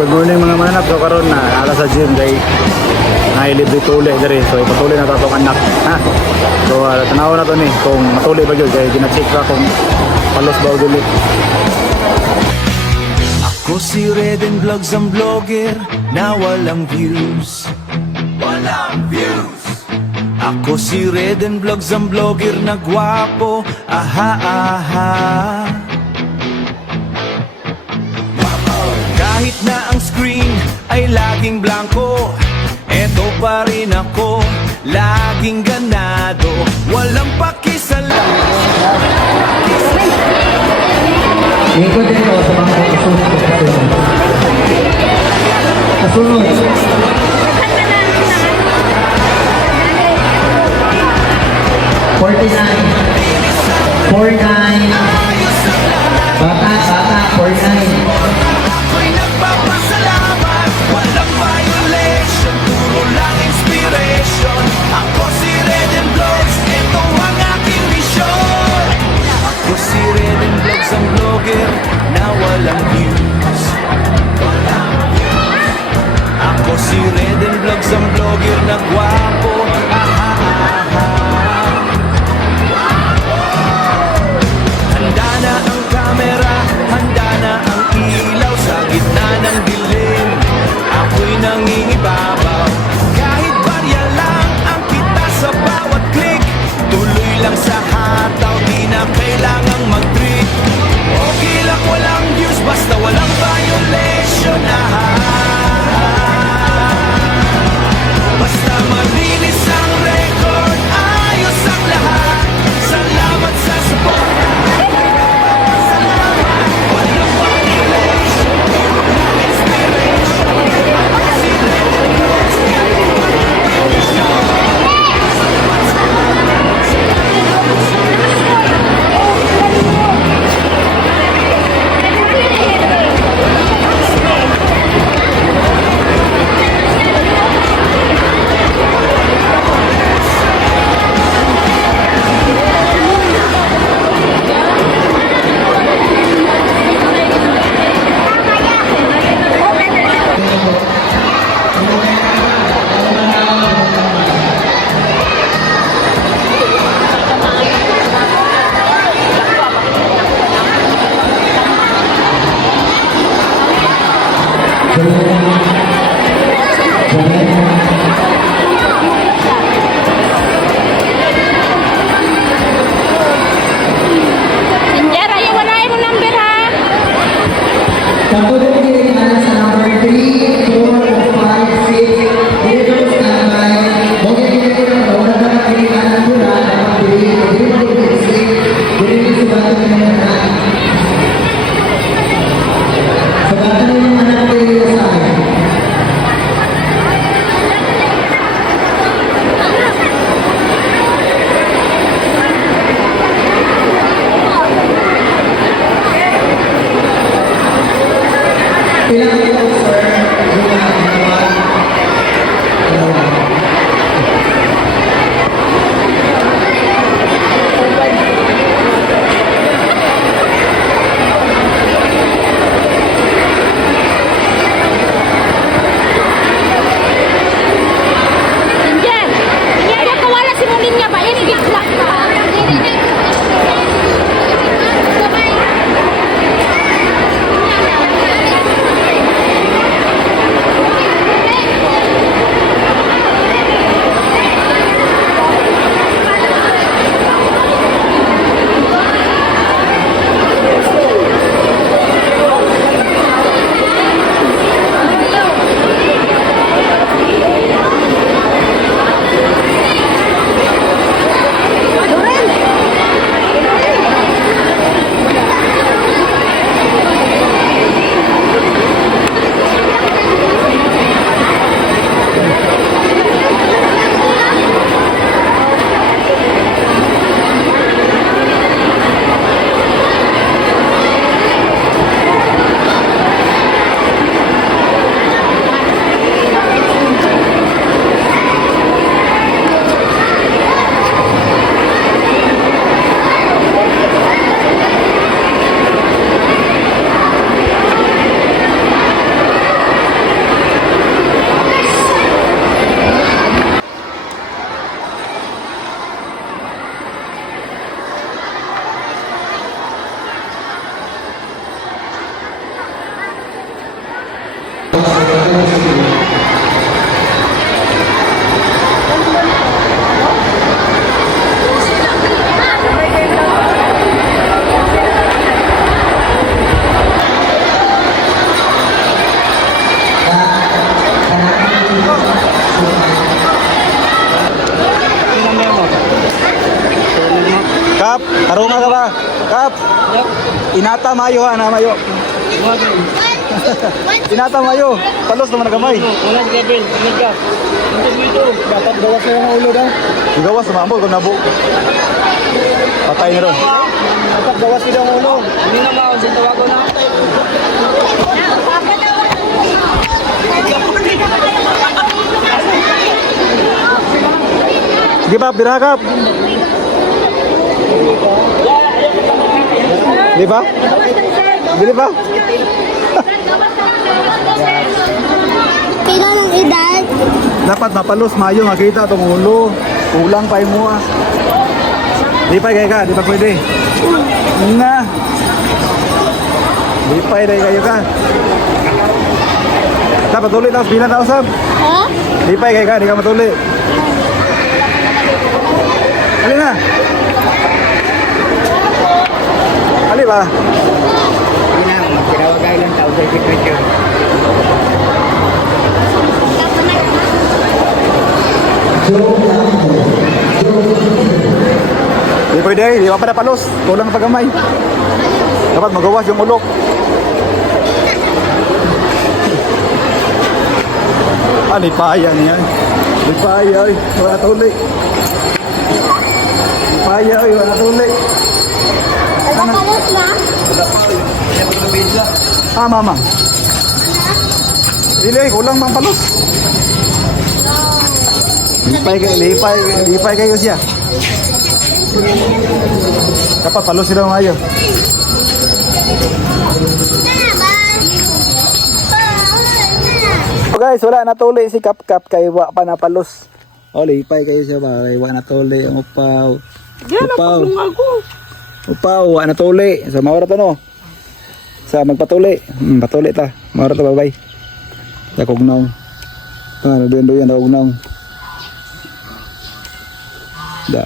good morning mga mananap. So karon na ala sa gym kay libre tuli diri. So ipatuloy na to anak. Ha. So tanaw na to ni kung matuli ba gyud kay gina-check ra kung palos ba o dili. Ako si Reden Vlogs, ang vlogger na walang views. Walang views. Ako si Reden Vlogs, ang vlogger na gwapo. Aha, aha. Kahit na ang screen ay laging blanco, eto pa rin ako, laging ganado. Walang pakisala. Ikot din ko sa mga kasunod. Kasunod. 49. 49. Bata, 49. Ako'y nagpapasalamat, walang violation, puro lang inspiration. Ako si Reden Vlogs, ito ang aking misyon. Ako si Reden Vlogs, ang vlogger na walang views. Ako si Reden Vlogs, ang vlogger na gwapo. Aha, aha. Handa na ang camera, handa na ang ilaw. Sa gitna ng dilim, ako'y nangingibabaw. Kahit barya lang ang kita sa bawat click, tuloy lang sa hataw, di na kailangang mag-trick. Okay lang walang views, basta walang violation. Basta malinis ang record, ayos ang lahat. Salamat sa support. Injera, yung wala mo number ha. Katunod din sa number 3, 4, 5, 6. Dito sa standby. Huwag yung ginagawa na wala na nakikita ko na nakabili. Hindi mo mag-isip. Hindi mo subato na yung anak. Subato na yung anak ko yung sa akin. Inata mayo ha, na mayo. Inata mayo. Palos naman na gamay. Wala si Gabriel, ingat ka. Ingat mo ito. Dapat gawas na yung ulo daw. Gawas na mambo kung nabo. Patay na ron. Dapat gawas na yung ulo. Hindi na mao, sa tawago na. Sige pa, pirakap. Di ba? Di ba? Pino ng edad? Dapat mapalos mayo makita tong ulo. Kulang pa mo ah. Di pa kaya ka, di pa pwede. Na. Di pa kayo ka. Dapat tuloy tapos bilang tao sab. Ha? Di pa kaya ka, di ka matuloy. Ali na. Ali ba? Pinawagay lang tao sa picture. Di pwede, di pa pa palos. Kulang pa gamay. Dapat magawas yung ulok. Ah, lipaya niya. Lipaya, oy. Wala tuloy. Lipaya, oy. Wala tuloy. Nakapalit na? Ah, mama. Dili, kulang mang palos. Lipay kayo siya. Dapat palos sila ngayon. So guys, wala natuli si Kap kay wa pa napalos. O, lipay kayo siya ba? Kay wa natuli ang upaw. Upaw. Upaw, wa natuli. So, mawara to no. Sa magpatuli. Patuli ta. Mawara to, bye-bye. Sa kugnaw. Nagduyan-duyan na kugnaw. Da.